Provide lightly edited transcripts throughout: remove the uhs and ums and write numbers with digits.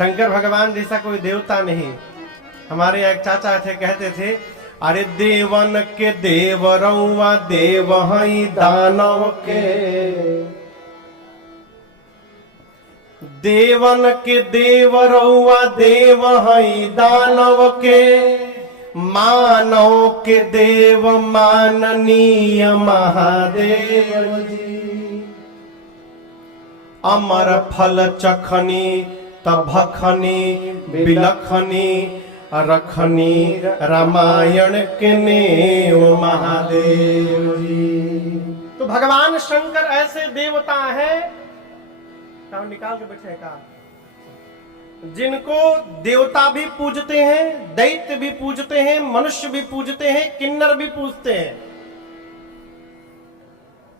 शंकर भगवान जैसा कोई देवता नहीं। हमारे एक चाचा थे, कहते थे, अरे देवन के देव रउआ देव हई दानव के, देवन के देव रउआ देव हई दानव के, मानव के देव माननीय महादेव जी। अमर फल चखनी तभखनी बिलखनी रखनी रामायण के नेव महादेव जी। तो भगवान शंकर ऐसे देवता हैं, निकाल के बैठे का, जिनको देवता भी पूजते हैं, दैत्य भी पूजते हैं, मनुष्य भी पूजते हैं, किन्नर भी पूजते हैं।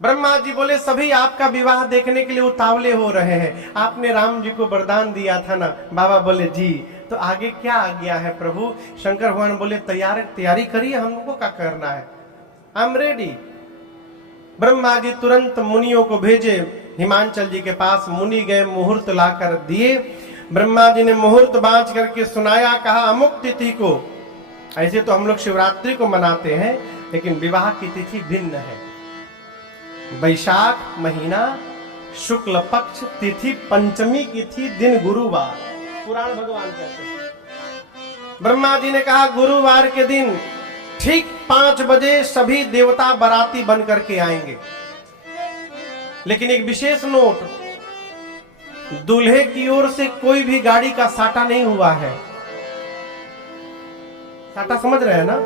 ब्रह्मा जी बोले सभी आपका विवाह देखने के लिए उतावले हो रहे हैं, आपने राम जी को वरदान दिया था ना। बाबा बोले जी, तो आगे क्या आ गया है प्रभु? शंकर भगवान बोले तैयारी करिए, हम लोगों का करना है, I am ready. Brahma ji तुरंत मुनियों को भेजे हिमांचल जी के पास। मुनि गए, मुहूर्त लाकर दिए। ब्रह्मा जी ने मुहूर्त बांच करके सुनाया, कहा अमुक तिथि को, ऐसे तो हम लोग शिवरात्रि को मनाते हैं, लेकिन विवाह की तिथि भिन्न है। वैशाख महीना शुक्ल पक्ष तिथि पंचमी की थी, दिन गुरुवार, पुराण भगवान कहते हैं। ब्रह्मा जी ने कहा गुरुवार के दिन ठीक 5 बजे सभी देवता बाराती बन करके आएंगे, लेकिन एक विशेष नोट, दूल्हे की ओर से कोई भी गाड़ी का साटा नहीं हुआ है। साटा समझ रहे हैं ना?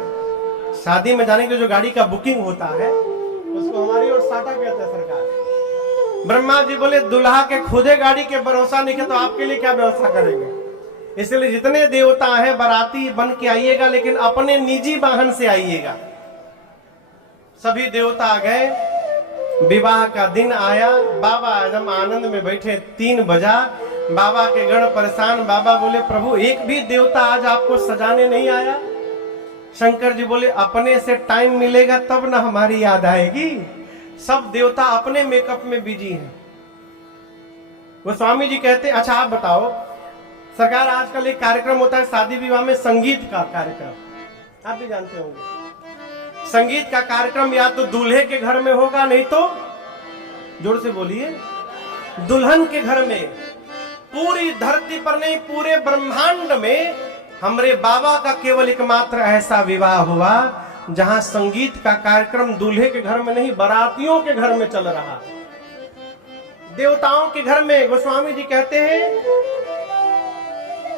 शादी में जाने के लिए जो गाड़ी का बुकिंग होता है उसको हमारी ओर साटा कहते हैं सरकार। ब्रह्मा जी बोले दुल्हा के खुदे गाड़ी के भरोसा नहीं है तो आपके लिए क्या व्यवस्था करेंगे? इसलिए जितने देवता हैं बाराती बन के आइएगा, लेकिन अपने निजी वाहन से आइएगा। सभी देवता गए, विवाह का दिन आया। बाबा एकदम आनंद में बैठे, 3 बजा। बाबा के गण परेशान। बाबा बोले प्रभु एक भी देवता आज आपको सजाने नहीं आया? शंकर जी बोले अपने से टाइम मिलेगा तब ना हमारी याद आएगी। सब देवता अपने मेकअप में बिजी हैं। गोस्वामी जी कहते अच्छा आप बताओ, सरकार आजकल एक कार्यक्रम होता है शादी विवाह में, संगीत का कार्यक्रम, आप भी जानते होंगे। संगीत का कार्यक्रम या तो दूल्हे के घर में होगा, नहीं तो जोर से बोलिए दुल्हन के घर में। पूरी धरती पर नहीं, पूरे ब्रह्मांड में हमरे बाबा का केवल एकमात्र ऐसा विवाह हुआ जहां संगीत का कार्यक्रम दूल्हे के घर में नहीं, बारातियों के घर में चल रहा, देवताओं के घर में। गोस्वामी जी कहते हैं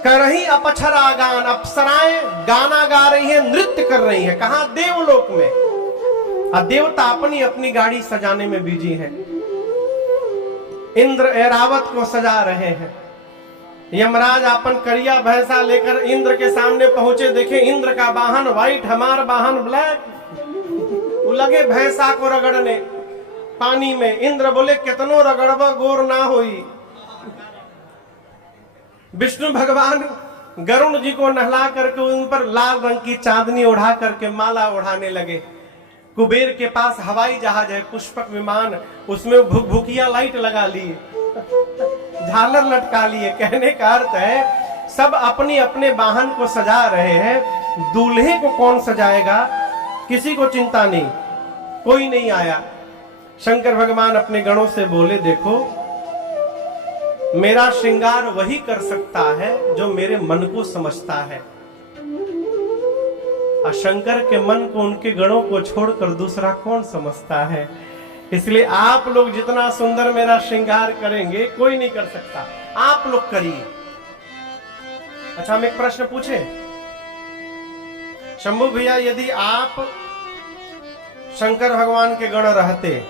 करही अपछरा गान, अप्सराएं गाना गा रही है, नृत्य कर रही है। कहां? देवलोक में। और देवता अपनी अपनी गाड़ी सजाने में बिजी है। इंद्र ऐरावत को सजा रहे हैं। यमराज अपन करिया भैंसा लेकर इंद्र के सामने पहुंचे। देखे इंद्र का वाहन व्हाइट, हमारा वाहन ब्लैक। वो लगे भैंसा को रगड़ने पानी में। इंद्र बोले कितनो रगड़बा गोर ना होई। विष्णु भगवान गरुण जी को नहला करके उन पर लाल रंग की चांदनी ओढ़ा करके माला ओढ़ाने लगे। कुबेर के पास हवाई जहाज है, पुष्पक विमान, उसमें भुकभुकिया लाइट लगा लिए, झालर लटका लिए। कहने का अर्थ है सब अपनी अपने वाहन को सजा रहे हैं। दूल्हे को कौन सजाएगा किसी को चिंता नहीं, कोई नहीं आया। शंकर भगवान अपने गणों से बोले देखो मेरा श्रृंगार वही कर सकता है जो मेरे मन को समझता है, और शंकर के मन को उनके गणों को छोड़कर दूसरा कौन समझता है। इसलिए आप लोग जितना सुंदर मेरा श्रृंगार करेंगे कोई नहीं कर सकता, आप लोग करिए। अच्छा हम एक प्रश्न पूछे शंभू भैया, यदि आप शंकर भगवान के गण रहते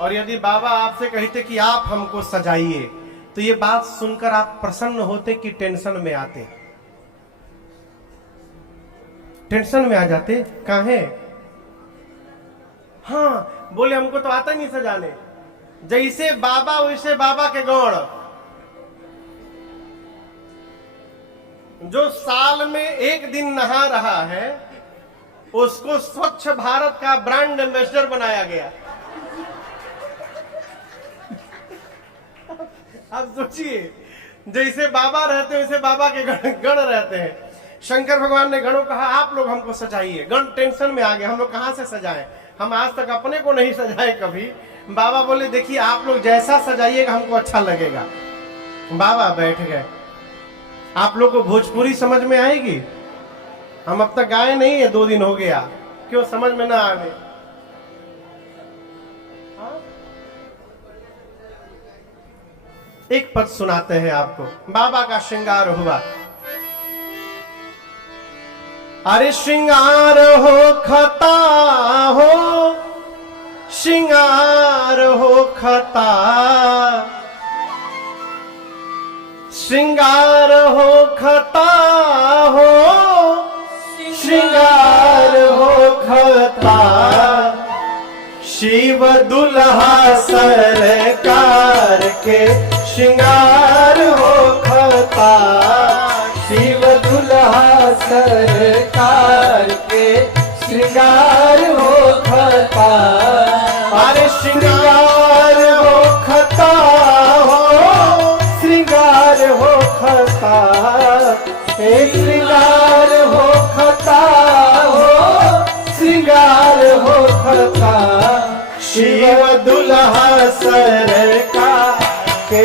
और यदि बाबा आपसे कहते कि आप हमको सजाइए, तो ये बात सुनकर आप प्रसन्न होते कि टेंशन में आते? टेंशन में आ जाते। काहे? हाँ बोले हमको तो आता नहीं सजाने। जैसे बाबा वैसे बाबा के गण। जो साल में एक दिन नहा रहा है उसको स्वच्छ भारत का ब्रांड एम्बेसडर बनाया गया। आप सोचिए, जैसे बाबा रहते हैं वैसे बाबा के गण रहते हैं। शंकर भगवान ने गणों कहा आप लोग हमको सजाइए। गण टेंशन में आ गए, हम लोग कहां से सजाएं, हम आज तक अपने को नहीं सजाए कभी। बाबा बोले देखिए आप लोग जैसा सजाइएगा हमको अच्छा लगेगा। बाबा बैठ गए। आप लोग को भोजपुरी समझ में आएगी? हम अब तक गाए नहीं है, 2 दिन हो गया, क्यों समझ में ना आवे? एक पद सुनाते हैं आपको। बाबा का श्रृंगार हुआ। अरे श्रृंगार हो खता हो, श्रृंगार हो खता, श्रृंगार हो खता हो, श्रृंगार हो खता, शिव दुल्हा सरकार के श्रृंगार हो खता, शिव दुल्हा सरकार के श्रृंगार हो खता। अरे श्रृंगार हो खता हो, श्रृंगार हो खता, हे श्रृंगार हो खता हो, श्रृंगार हो खता, शिव दुल्हा सरकार के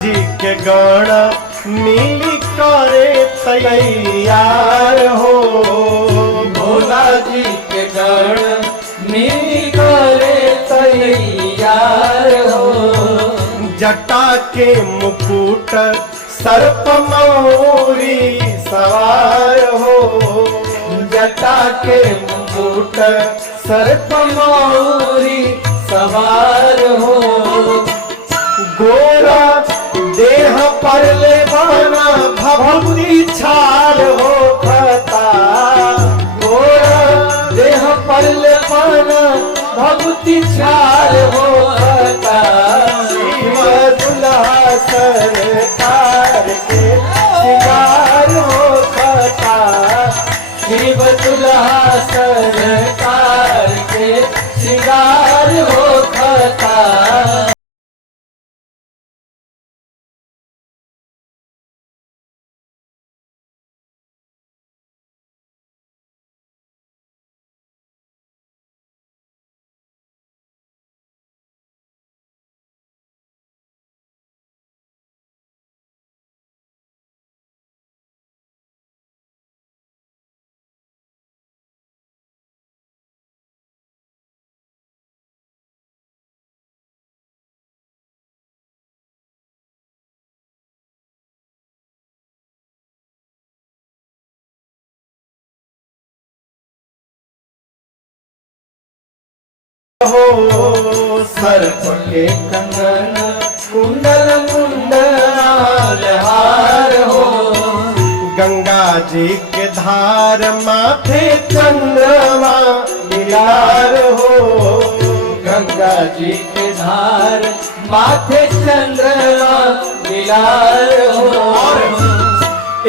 जी के गण मिली करे तैयार हो, भोला जी के गण मिली करे तैयार हो, जटा के मुकुट सर्प मौरी सवार हो, जटा के मुकुट सर्प मौरी सवार हो, गोरा देह पर ले बाना भभूति छाल हो खता, गोरा देह पर लेपन भक्ति छाल हो खता, शिव दुल्हा सरकार के श्रृंगार हो खता, शिव दुल्हा सरकार के श्रृंगार हो खता। हो सर्प के कंगन कुंडल मुंडल हार हो, गंगा जी के धार माथे चंद्रमा मिलार हो, गंगा जी के धार माथे चंद्रमा मिलार हो,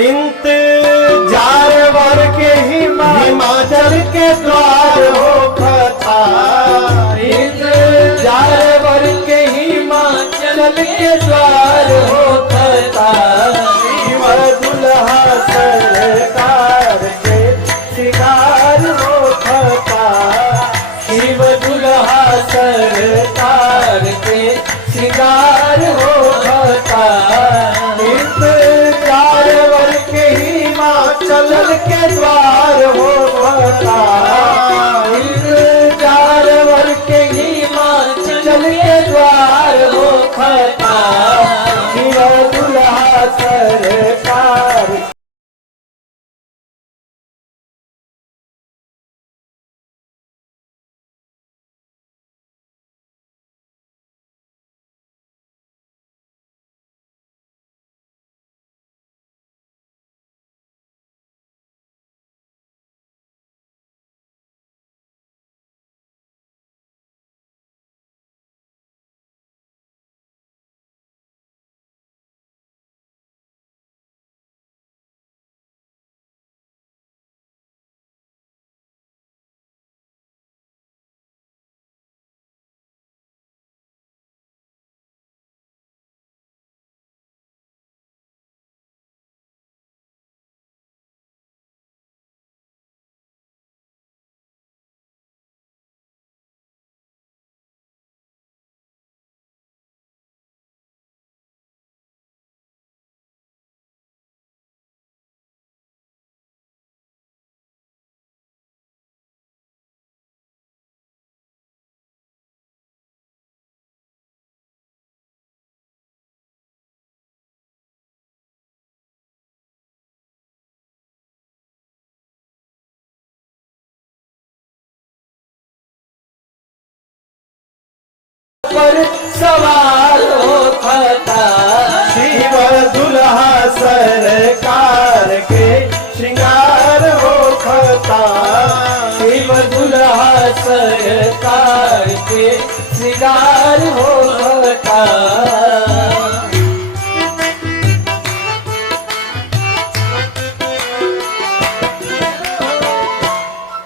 इंतजार वर के हिमाचल के द्वार हो खता, इंतजार वर के हिमाचल के द्वार हो खता, शिव दुल्हा सरकार के श्रृंगार हो खता, शिव दुल्हा सरकार के श्रृंगार हो खता, इंतजार वर के हिमाचल के द्वार हो खता, इंतजार वर के हिमाचल के द्वार हो खता, शिव दुल्हा सरकार पर सवार हो खता। शिव दुल्हा सरकार के श्रृंगार हो खता। शिव दुल्हा सरकार के श्रृंगार हो खता।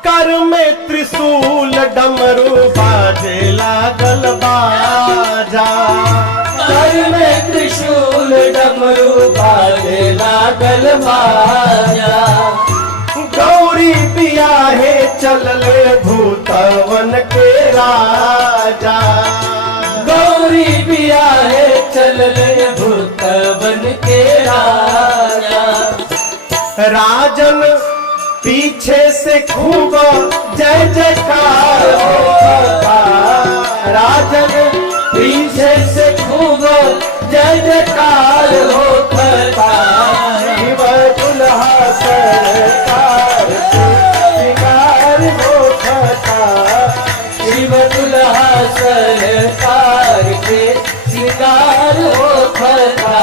कर में त्रिशूल डमरू बाजे लागल बाजा। कर में त्रिशूल डमरू बाजे लागल बाजा। गौरी बियाहे चलले भूतवन के राजा। गौरी बियाहे चलले भूतवन के राजा। राजन पीछे से खूब जय जयकार होता। राजन पीछे से खूब जय जयकार होता। शिव दुल्हा सरकार के श्रृंगार होता। शिव दुल्हा सरकार के श्रृंगार होता।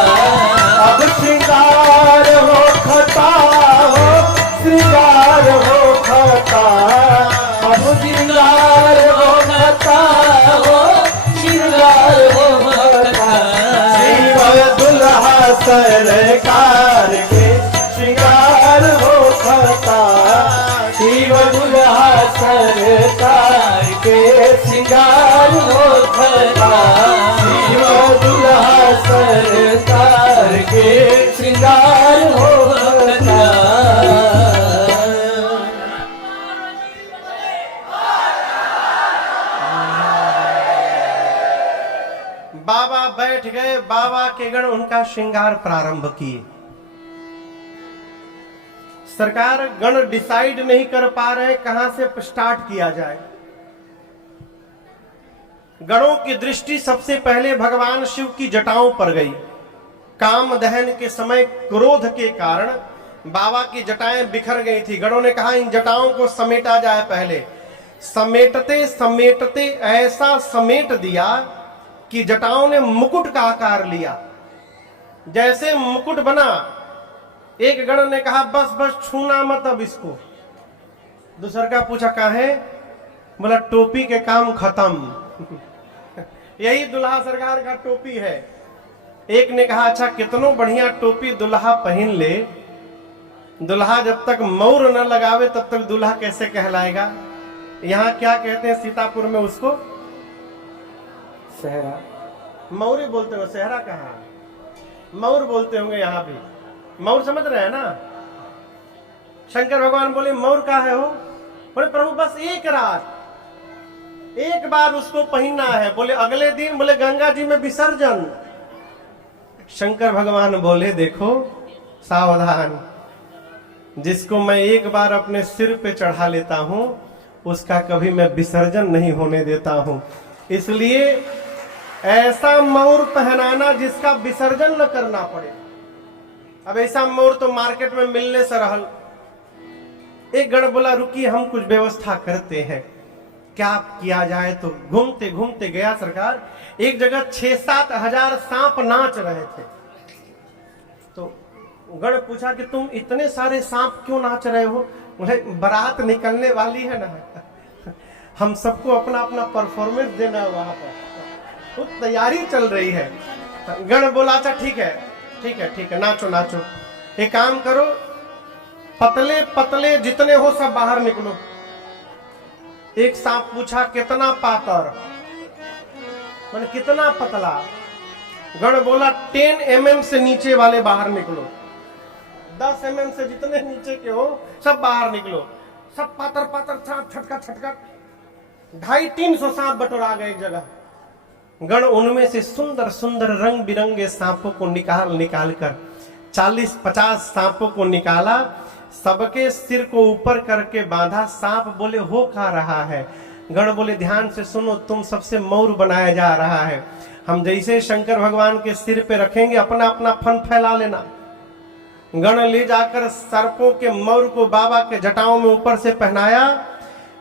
अब श्रृंगार होता हो, श्रृंगार होता। अब श्रृंगार होता हो, श्रृंगार होता। शिव दुल्हा सरकार के श्रृंगार होता। शिव दुल्हा सरकार के श्रृंगार होता। शिव दुल्हा सरकार के श्रृंगार होता। बाबा बैठ गए। बाबा के गण उनका श्रृंगार प्रारंभ किए। सरकार गण डिसाइड नहीं कर पा रहे कहां से स्टार्ट किया जाए। गणों की दृष्टि सबसे पहले भगवान शिव की जटाओं पर गई। काम दहन के समय क्रोध के कारण बाबा की जटाएं बिखर गई थी। गणों ने कहा इन जटाओं को समेटा जाए। पहले समेटते समेटते ऐसा समेट दिया कि जटाओं ने मुकुट का आकार लिया। जैसे मुकुट बना, एक गण ने कहा बस बस छूना मत अब इसको। दूसरा का पूछा काहे? बोला टोपी के काम खत्म। यही दुल्हा सरकार का टोपी है। एक ने कहा अच्छा कितनो बढ़िया टोपी दुल्हा पहन ले, दुल्हा जब तक मौर न लगावे तब तक दुल्हा कैसे कहलाएगा। यहाँ क्या कहते हैं सीतापुर में उसको? सहरा। मौरी बोलते हो, सहरा कहाँ? मौर बोलते होंगे यहाँ भी। मौर समझ रहे हैं ना? शंकर भगवान बोले मौर का है हो? बोले प्रभु बस एक रात, एक बार उसको पहनना है। बोले अगले दिन? बोले गंगा जी में विसर्जन। शंकर भगवान बोले देखो सावधान, जिसको मैं एक बार अपने सिर पे चढ़ा लेता हूं उसका कभी मैं विसर्जन नहीं होने देता हूं। इसलिए ऐसा मौर पहनाना जिसका विसर्जन न करना पड़े। अब ऐसा मोर तो मार्केट में मिलने से रहल। एक गण बोला रुकी हम कुछ व्यवस्था करते हैं, क्या किया जाए। तो घूमते घूमते गया सरकार, एक जगह 6-7 हजार सांप नाच रहे थे। तो गण पूछा कि तुम इतने सारे सांप क्यों नाच रहे हो? बोले बारात निकलने वाली है ना, हम सबको अपना अपना परफॉर्मेंस देना है वहां पर, तो तैयारी चल रही है। गण बोला अच्छा ठीक है ठीक है ठीक है, नाचो नाचो। एक काम करो, पतले पतले जितने हो सब बाहर निकलो। एक सांप पूछा कितना पातर, मैंने कितना पतला? गण बोला 10 mm से नीचे वाले बाहर निकलो, 10 mm से जितने नीचे के हो सब बाहर निकलो। सब पातर पातर सांप, छटका छटका 250-300 सांप बटोरा गए एक जगह। गण उनमें से सुंदर सुंदर रंग बिरंगे सांपों को निकाल कर 40-50 सांपों को निकाला, सबके सिर को ऊपर करके बांधा। सांप बोले हो क्या रहा है? गण बोले ध्यान से सुनो, तुम सबसे मौर बनाया जा रहा है। हम जैसे शंकर भगवान के सिर पे रखेंगे अपना अपना फन फैला लेना। गण ले जाकर सर्पों के मौर को बाबा के जटाओं में ऊपर से पहनाया।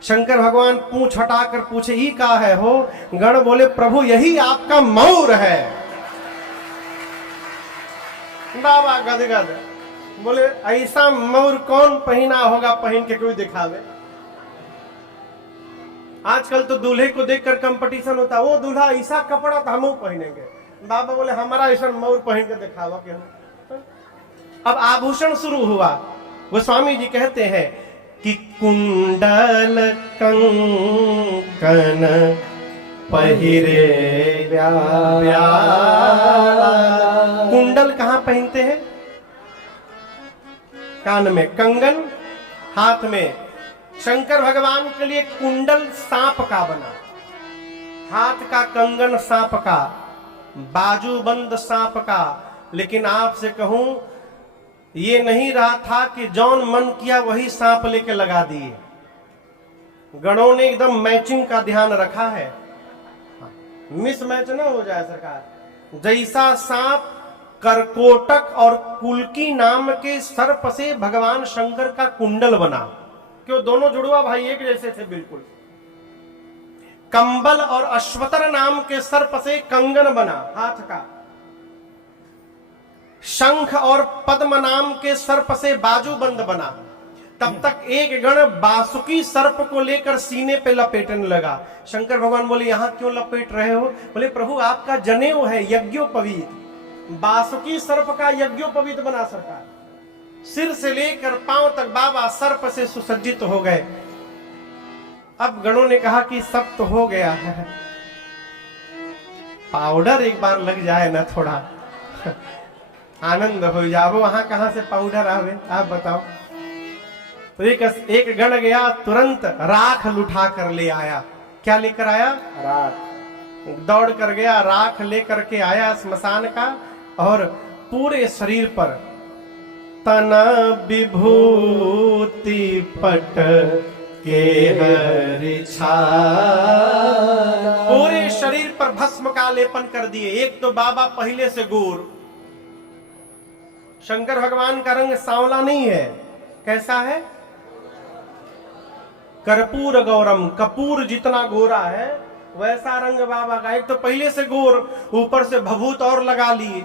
शंकर भगवान पूंछ हटाकर पूछे ई का है हो? गण बोले प्रभु यही आपका मौर है। बाबा गदगद बोले ऐसा मौर कौन पहना होगा, पहन के कोई दिखावे। आजकल तो दूल्हे को देखकर कंपटीशन होता, वो दूल्हा ऐसा कपड़ा तो हम पहनेंगे। बाबा बोले हमारा ऐसा मौर पहन के दिखावा क्यों। अब आभूषण शुरू हुआ। गोस्वामी जी कहते हैं कि कुंडल कंकन पहिरे प्यारा। कुंडल कहां पहनते हैं? कान में, कंगन हाथ में। शंकर भगवान के लिए कुंडल सांप का बना, हाथ का कंगन सांप का, बाजूबंद सांप का। लेकिन आपसे कहूं ये नहीं रहा था कि जौन मन किया वही सांप लेके लगा दिए। गणों ने एकदम मैचिंग का ध्यान रखा है, मिस मैच ना हो जाए सरकार। जैसा सांप करकोटक और कुल्की नाम के सर्प से भगवान शंकर का कुंडल बना, क्यों दोनों जुड़वा भाई एक जैसे थे बिल्कुल। कंबल और अश्वतर नाम के सर्प से कंगन बना हाथ का। शंख और पद्म नाम के सर्प से बाजूबंद बना। तब तक एक गण बासुकी सर्प को लेकर सीने पे लपेटने लगा। शंकर भगवान बोले यहां क्यों लपेट रहे हो? बोले प्रभु आपका जनेऊ है यज्ञोपवीत, बासुकी सर्प का यज्ञोपवीत बना सरकार। सिर से लेकर पांव तक बाबा सर्प से सुसज्जित हो गए। अब गणों ने कहा कि सब तो हो गया है, पाउडर एक बार लग जाए ना, थोड़ा आनंद हो जाओ। वहां कहां से पाउडर आवे आप बताओ। तो एक गण गया, तुरंत राख लुठा कर ले आया। क्या लेकर आया? राख। दौड़ कर गया, राख लेकर के आया स्मशान का, और पूरे शरीर पर तना विभूति पट के हरि छाया, पूरे शरीर पर भस्म का लेपन कर दिए। एक तो बाबा पहले से गोर, शंकर भगवान का रंग सांवला नहीं है, कैसा है? कर्पूर गौरम, कपूर जितना गोरा है वैसा रंग बाबा का। एक तो पहले से गोर, ऊपर से भभूत और लगा लिए।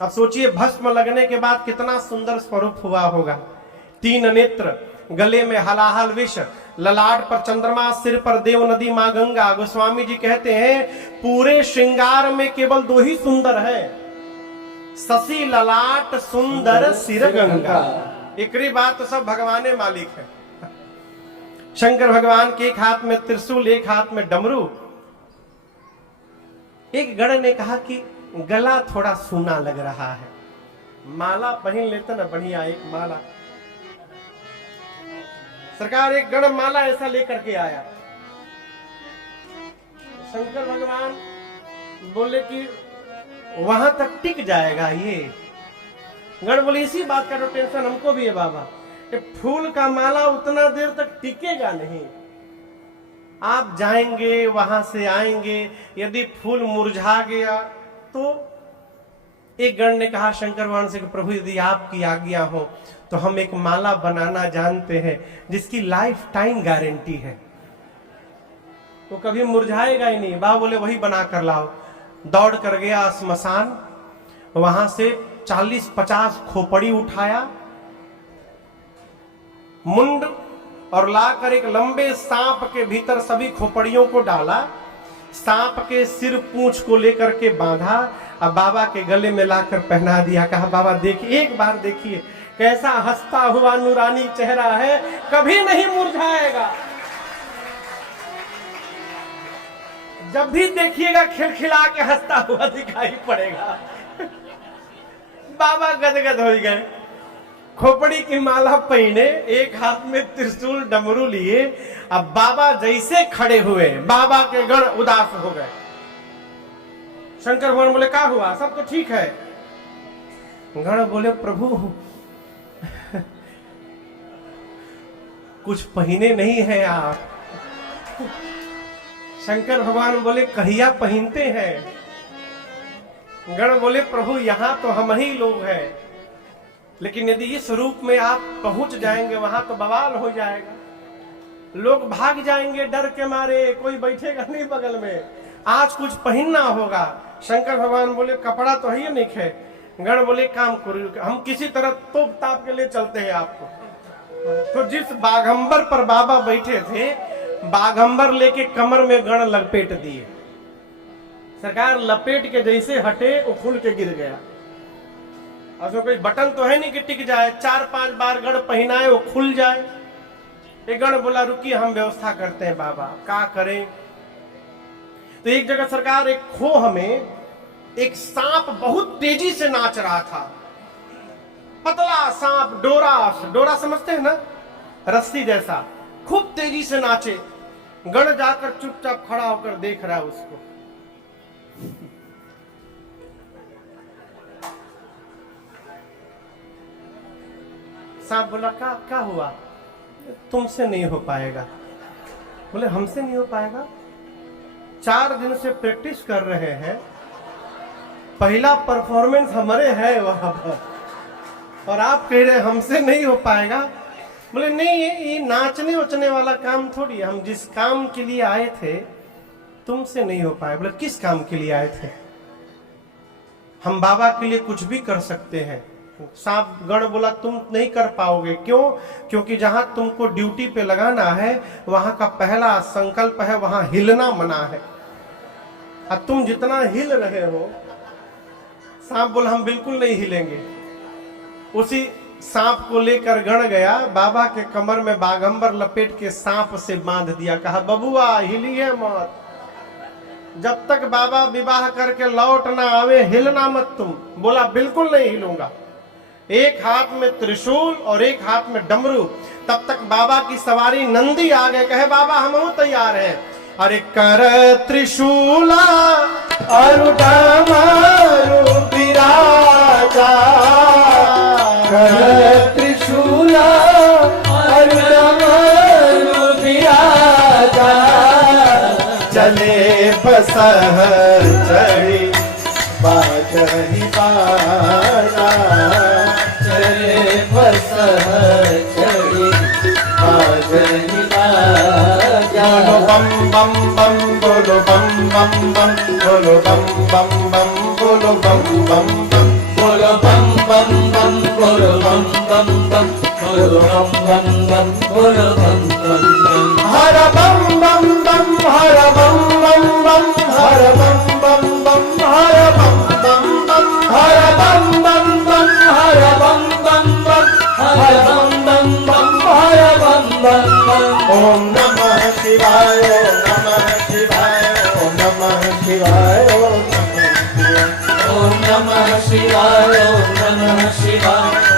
अब सोचिए भस्म लगने के बाद कितना सुंदर स्वरूप हुआ होगा। 3 नेत्र, गले में हलाहल विष, ललाट पर चंद्रमा, सिर पर देव नदी मां गंगा। गोस्वामी जी कहते हैं पूरे श्रृंगार में केवल 2 ही सुंदर है, शशि ललाट सुंदर सिर गंगा। एकरी बात तो सब भगवाने मालिक है। शंकर भगवान के एक हाथ में त्रिशूल, एक हाथ में डमरू। एक गण ने कहा कि गला थोड़ा सूना लग रहा है, माला पहन लेते ना बढ़िया एक माला। सरकार एक गण माला ऐसा लेकर के आया। शंकर भगवान बोले कि वहां तक टिक जाएगा ये? गण बोले इसी बात का तो टेंशन हमको भी है बाबा, कि फूल का माला उतना देर तक टिकेगा नहीं। आप जाएंगे वहां से आएंगे, यदि फूल मुरझा गया तो। एक गण ने कहा शंकर भगवान से कि प्रभु यदि आपकी आज्ञा हो तो हम एक माला बनाना जानते हैं जिसकी लाइफ टाइम गारंटी है, वो कभी मुरझाएगा ही नहीं। बाबा बोले वही बना कर लाओ। दौड़ कर गया स्मशान, वहां से 40-50 खोपड़ी उठाया, मुंड और लाकर एक लंबे सांप के भीतर सभी खोपड़ियों को डाला। सांप के सिर पूंछ को लेकर के बांधा, अब बाबा के गले में लाकर पहना दिया। कहा बाबा देखिए, एक बार देखिए कैसा हंसता हुआ नूरानी चेहरा है, कभी नहीं मुरझाएगा। जब भी देखिएगा खिलखिला के हंसता हुआ दिखाई पड़ेगा। बाबा गदगद हो गए। खोपड़ी की माला पहने, एक हाथ में त्रिशूल डमरू लिए। अब बाबा जैसे खड़े हुए, बाबा के गण उदास हो गए। शंकर भगवान बोले क्या हुआ? सब तो ठीक है। गण बोले प्रभु कुछ पहने नहीं है आप। शंकर भगवान बोले कहिया पहनते हैं? गण बोले प्रभु यहां तो हम ही लोग हैं, लेकिन यदि इस रूप में आप पहुंच जाएंगे वहां तो बवाल हो जाएगा। लोग भाग जाएंगे डर के मारे, कोई बैठेगा नहीं बगल में, आज कुछ पहनना होगा। शंकर भगवान बोले कपड़ा तो है नहीं है। गण बोले काम करो, हम किसी तरह तोप ताप के लिए चलते हैं आपको। तो जिस बाघंबर पर बाबा बैठे थे, बाघंबर लेके कमर में गण लपेट दिए। सरकार लपेट के जैसे हटे वो खुल के गिर गया। उसमें कोई बटन तो है नहीं कि टिक जाए, 4-5 बार गण पहनाए वो खुल जाए। एक गण बोला रुकिए हम व्यवस्था करते हैं बाबा, क्या करें। तो एक जगह सरकार एक खोह में एक सांप बहुत तेजी से नाच रहा था। पतला सांप, डोरा समझते हैं ना, रस्सी जैसा, खूब तेजी से नाचे। गण जाकर चुपचाप खड़ा होकर देख रहा है उसको। सांप बोला क्या हुआ? तुमसे नहीं हो पाएगा। बोले हमसे नहीं हो पाएगा? 4 दिन से प्रैक्टिस कर रहे हैं, पहला परफॉर्मेंस हमारे है वहां पर, और आप कह रहे हैं हमसे नहीं हो पाएगा। बोले नहीं, ये नाचने उचने वाला काम थोड़ी है, हम जिस काम के लिए आए थे तुमसे नहीं हो पाए। बोले किस काम के लिए आए थे? हम बाबा के लिए कुछ भी कर सकते हैं। सांप गण बोला तुम नहीं कर पाओगे। क्यों? क्योंकि जहां तुमको ड्यूटी पे लगाना है वहां का पहला संकल्प है, वहां हिलना मना है। अब तुम जितना हिल रहे हो, सांप बोला हम बिल्कुल नहीं हिलेंगे। उसी सांप को लेकर गण गया, बाबा के कमर में बाघंबर लपेट के सांप से बांध दिया। कहा बबुआ हिलिए मत, जब तक बाबा विवाह करके लौट ना आवे हिलना मत तुम। बोला बिल्कुल नहीं हिलूंगा। एक हाथ में त्रिशूल और एक हाथ में डमरू। तब तक बाबा की सवारी नंदी आ गए, कहे बाबा हम तैयार हैं। अरे कर त्रिशूला अरु डमरू विराजा, कर त्रिशूला अरु डमरू विराजा, चले बसहर चढ़ी बाजही बाजा, चले बसहर चढ़ी बाजही बाजा। बोलो बम बम बम, बोलो बम बम बम, बोलो बम बम बम, बोलो बम बम बम, बोलो बम बम बम, बोलो बम बम बम, बोलो बम बम बम, बोलो बम बम बम। हर बम बम बम, हर बम बम बम, हर बम बम बम, हर बम बम बम, हर बम बम बम, हर बम बम बम, हर बम बम बम, हर बम बम बम। ओम नमः शिवाय, ओम नमः शिवाय, ओम नमः शिवाय,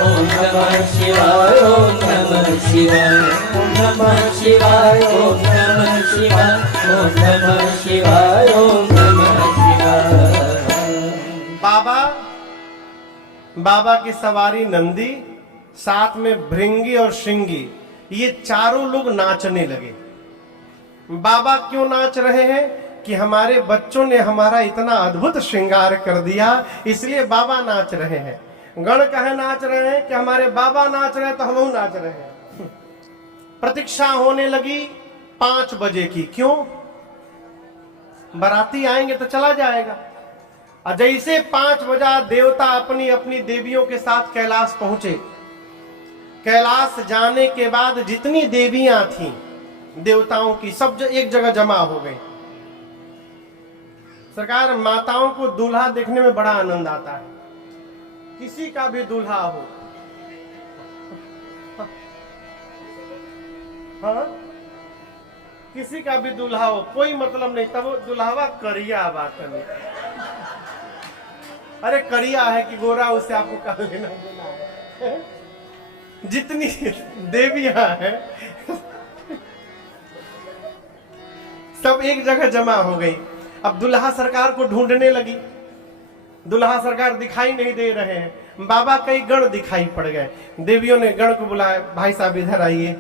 ओम नमः शिवाय, ओम नमः शिवाय, ओम नमः शिवाय, ओम नमः शिवाय, ओम नमः शिवाय, ओम नमः शिवाय, ओम नमः शिवाय, ओम नमः शिवाय। बाबा की सवारी नंदी, साथ में भृंगी और श्रृंगी, ये चारों लोग नाचने लगे। बाबा क्यों नाच रहे हैं? कि हमारे बच्चों ने हमारा इतना अद्भुत श्रृंगार कर दिया, इसलिए बाबा नाच रहे हैं। गण कहे नाच रहे हैं कि हमारे बाबा नाच रहे हैं तो हम नाच रहे हैं। प्रतीक्षा होने लगी 5 बजे की। क्यों? बाराती आएंगे तो चला जाएगा। और जैसे 5 बजा, देवता अपनी अपनी देवियों के साथ कैलाश पहुंचे। कैलाश जाने के बाद जितनी देवियां थीं देवताओं की, सब एक जगह जमा हो गई। सरकार, माताओं को दूल्हा देखने में बड़ा आनंद आता है। किसी का भी दूल्हा हो, हाँ, किसी का भी दूल्हा हो, कोई मतलब नहीं, तब दुल्हावा करिया बात नहीं। अरे करिया है कि गोरा, उससे आपको कहा लेना देना है। जितनी देवियां हैं सब एक जगह जमा हो गई। अब दुल्हा सरकार को ढूंढने लगी। दुल्हा सरकार दिखाई नहीं दे रहे हैं। बाबा कई गण दिखाई पड़ गए। देवियों ने गण को बुलाया, भाई साहब इधर आइए।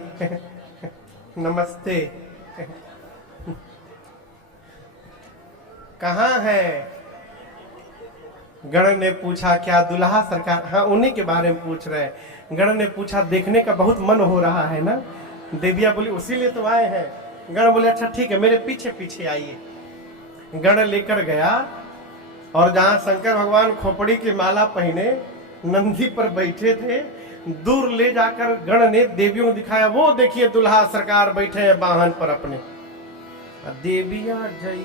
नमस्ते। कहाँ है? गण ने पूछा क्या दुल्हा सरकार? हाँ, उन्हीं के बारे में पूछ रहे हैं। गण ने पूछा देखने का बहुत मन हो रहा है ना? देविया बोली उसी लिए तो आए हैं। गण बोले अच्छा ठीक है, मेरे पीछे पीछे आइए। गण लेकर गया और जहां शंकर भगवान खोपड़ी की माला पहने नंदी पर बैठे थे, दूर ले जाकर गण ने देवियों को दिखाया, वो देखिए दुल्हा सरकार बैठे हैं वाहन पर अपने। देविया जय